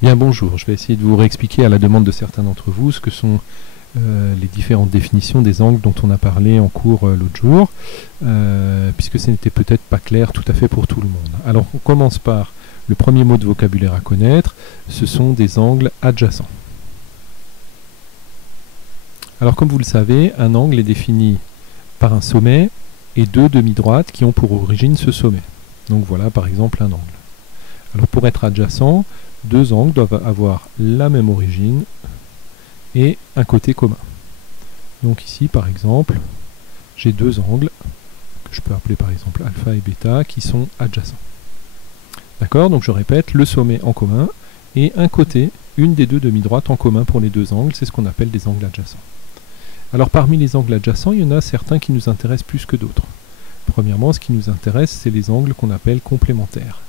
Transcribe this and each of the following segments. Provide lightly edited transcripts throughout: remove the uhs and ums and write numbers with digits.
Bien bonjour, je vais essayer de vous réexpliquer à la demande de certains d'entre vous ce que sont les différentes définitions des angles dont on a parlé en cours l'autre jour, puisque ce n'était peut-être pas clair tout à fait pour tout le monde. Alors on commence par le premier mot de vocabulaire à connaître, ce sont des angles adjacents. Alors comme vous le savez, un angle est défini par un sommet et deux demi-droites qui ont pour origine ce sommet. Donc voilà par exemple un angle. Alors pour être adjacent, deux angles doivent avoir la même origine et un côté commun. Donc ici par exemple, j'ai deux angles que je peux appeler par exemple alpha et bêta qui sont adjacents. D'accord? Donc je répète, le sommet en commun et un côté, une des deux demi-droites en commun pour les deux angles, c'est ce qu'on appelle des angles adjacents. Alors parmi les angles adjacents, il y en a certains qui nous intéressent plus que d'autres. Premièrement, ce qui nous intéresse, c'est les angles qu'on appelle complémentaires.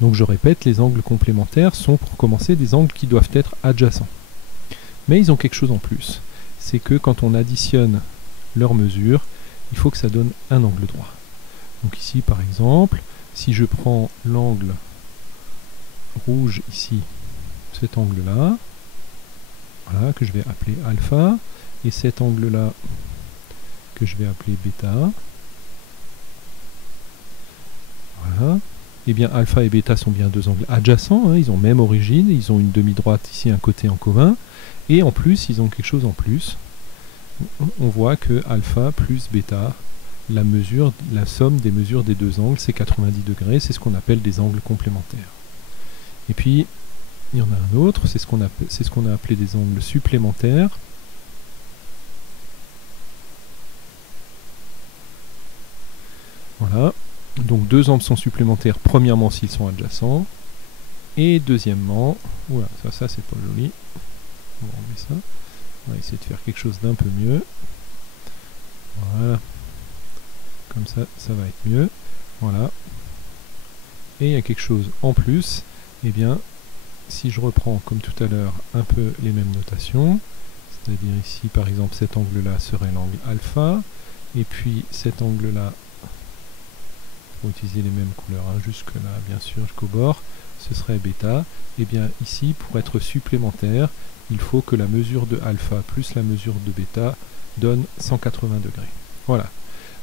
Donc je répète, les angles complémentaires sont pour commencer des angles qui doivent être adjacents. Mais ils ont quelque chose en plus, c'est que quand on additionne leurs mesures, il faut que ça donne un angle droit. Donc ici par exemple, si je prends l'angle rouge ici, cet angle-là, voilà, que je vais appeler alpha, et cet angle-là que je vais appeler bêta, voilà. Eh bien alpha et bêta sont bien deux angles adjacents, hein, ils ont même origine, ils ont une demi-droite ici, un côté en commun, et en plus ils ont quelque chose en plus. On voit que alpha plus bêta, la somme des mesures des deux angles, c'est 90 degrés, c'est ce qu'on appelle des angles complémentaires. Et puis il y en a un autre, c'est ce qu'on a appelé des angles supplémentaires. Voilà. Donc deux angles sont supplémentaires, premièrement s'ils sont adjacents, et deuxièmement, oula, ça c'est pas joli, on va enlever ça, on va essayer de faire quelque chose d'un peu mieux, voilà, comme ça, ça va être mieux, voilà, et il y a quelque chose en plus, et bien, si je reprends comme tout à l'heure un peu les mêmes notations, c'est-à-dire ici par exemple cet angle-là serait l'angle alpha, et puis cet angle-là, utiliser les mêmes couleurs, hein, jusque là bien sûr, jusqu'au bord, ce serait bêta. Et bien ici, pour être supplémentaire, il faut que la mesure de alpha plus la mesure de bêta donne 180 degrés. Voilà.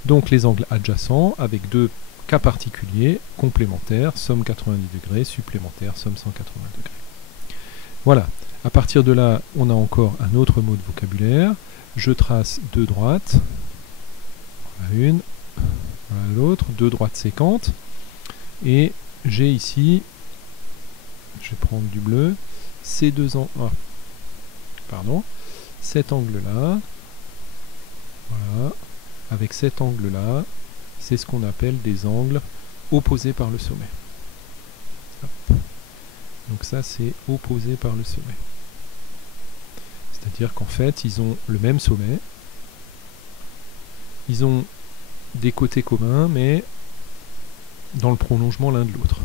Donc les angles adjacents avec deux cas particuliers, complémentaires, somme 90 degrés, supplémentaire, somme 180 degrés. Voilà. À partir de là, on a encore un autre mot de vocabulaire. Je trace deux droites. Voilà une. Voilà l'autre, deux droites séquentes, et j'ai ici, je vais prendre du bleu, ces deux angles, cet angle-là, voilà, avec cet angle-là, c'est ce qu'on appelle des angles opposés par le sommet. Hop. Donc ça c'est opposé par le sommet. C'est-à-dire qu'en fait, ils ont le même sommet, ils ont des côtés communs, mais dans le prolongement l'un de l'autre.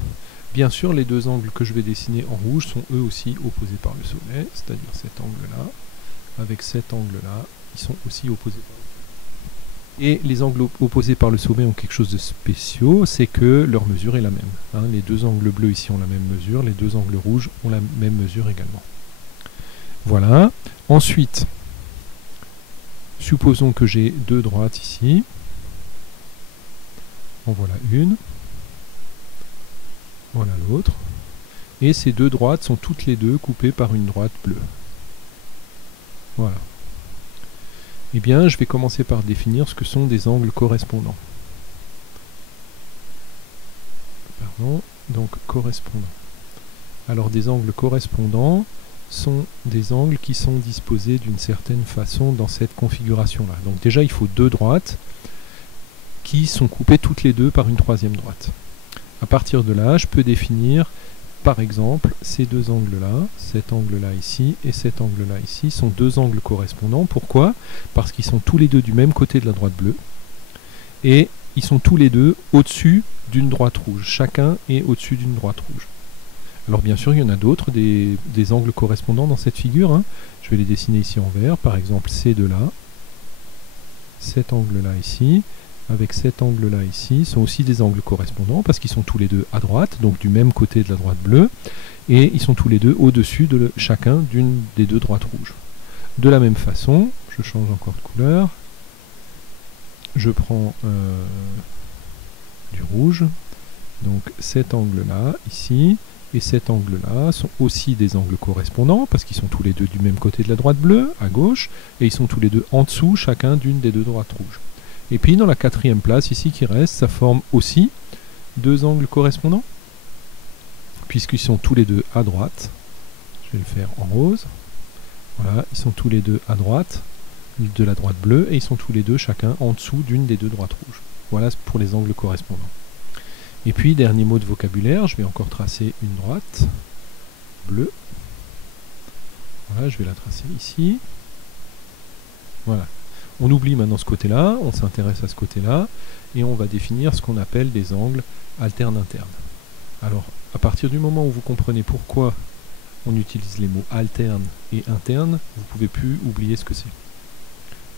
Bien sûr, les deux angles que je vais dessiner en rouge sont eux aussi opposés par le sommet, c'est-à-dire cet angle-là, avec cet angle-là, ils sont aussi opposés par le sommet. Et les angles opposés par le sommet ont quelque chose de spécial, c'est que leur mesure est la même. Hein, les deux angles bleus ici ont la même mesure, les deux angles rouges ont la même mesure également. Voilà. Ensuite, supposons que j'ai deux droites ici. En voilà une, voilà l'autre, et ces deux droites sont toutes les deux coupées par une droite bleue. Voilà. Eh bien, je vais commencer par définir ce que sont des angles correspondants. Pardon, donc correspondants. Alors des angles correspondants sont des angles qui sont disposés d'une certaine façon dans cette configuration-là. Donc déjà, il faut deux droites qui sont coupées toutes les deux par une troisième droite. À partir de là, je peux définir, par exemple, ces deux angles-là, cet angle-là ici et cet angle-là ici, sont deux angles correspondants. Pourquoi? Parce qu'ils sont tous les deux du même côté de la droite bleue, et ils sont tous les deux au-dessus d'une droite rouge. Chacun est au-dessus d'une droite rouge. Alors bien sûr, il y en a d'autres, des angles correspondants dans cette figure, hein. Je vais les dessiner ici en vert, par exemple ces deux-là, cet angle-là ici, avec cet angle-là ici, sont aussi des angles correspondants parce qu'ils sont tous les deux à droite, donc du même côté de la droite bleue. et ils sont tous les deux au-dessus de chacun d'une des deux droites rouges. De la même façon, je change encore de couleur, je prends du rouge, donc cet angle-là, ici, et cet angle-là sont aussi des angles correspondants, parce qu'ils sont tous les deux du même côté de la droite bleue, à gauche, et ils sont tous les deux en dessous, chacun d'une des deux droites rouges. Et puis dans la quatrième place, ici, qui reste, ça forme aussi deux angles correspondants, puisqu'ils sont tous les deux à droite. Je vais le faire en rose. Voilà, ils sont tous les deux à droite de la droite bleue, et ils sont tous les deux chacun en dessous d'une des deux droites rouges. Voilà pour les angles correspondants. Et puis, dernier mot de vocabulaire, je vais encore tracer une droite bleue. Voilà, je vais la tracer ici. Voilà. On oublie maintenant ce côté-là, on s'intéresse à ce côté-là, et on va définir ce qu'on appelle des angles alternes-internes. Alors, à partir du moment où vous comprenez pourquoi on utilise les mots alterne et interne, vous ne pouvez plus oublier ce que c'est.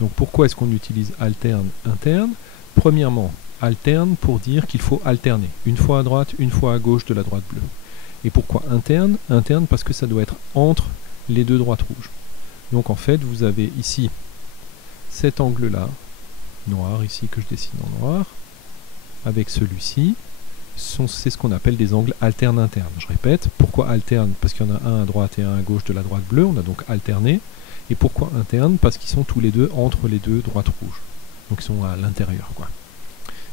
Donc pourquoi est-ce qu'on utilise alterne, interne? Premièrement, alterne pour dire qu'il faut alterner, une fois à droite, une fois à gauche de la droite bleue. Et pourquoi interne? Interne parce que ça doit être entre les deux droites rouges. Donc en fait, vous avez ici cet angle-là, noir ici que je dessine en noir, avec celui-ci, c'est ce qu'on appelle des angles alternes internes. Je répète, pourquoi alterne? Parce qu'il y en a un à droite et un à gauche de la droite bleue, on a donc alterné. Et pourquoi interne? Parce qu'ils sont tous les deux entre les deux droites rouges. Donc ils sont à l'intérieur, quoi.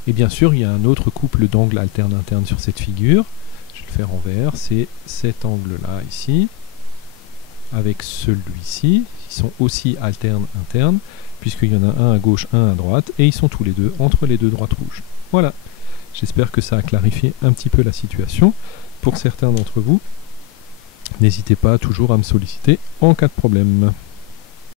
Et bien sûr, il y a un autre couple d'angles alternes internes sur cette figure. Je vais le faire en vert. C'est cet angle-là ici, avec celui-ci. Ils sont aussi alternes internes, puisqu'il y en a un à gauche, un à droite, et ils sont tous les deux entre les deux droites rouges. Voilà. J'espère que ça a clarifié un petit peu la situation. Pour certains d'entre vous, n'hésitez pas toujours à me solliciter en cas de problème.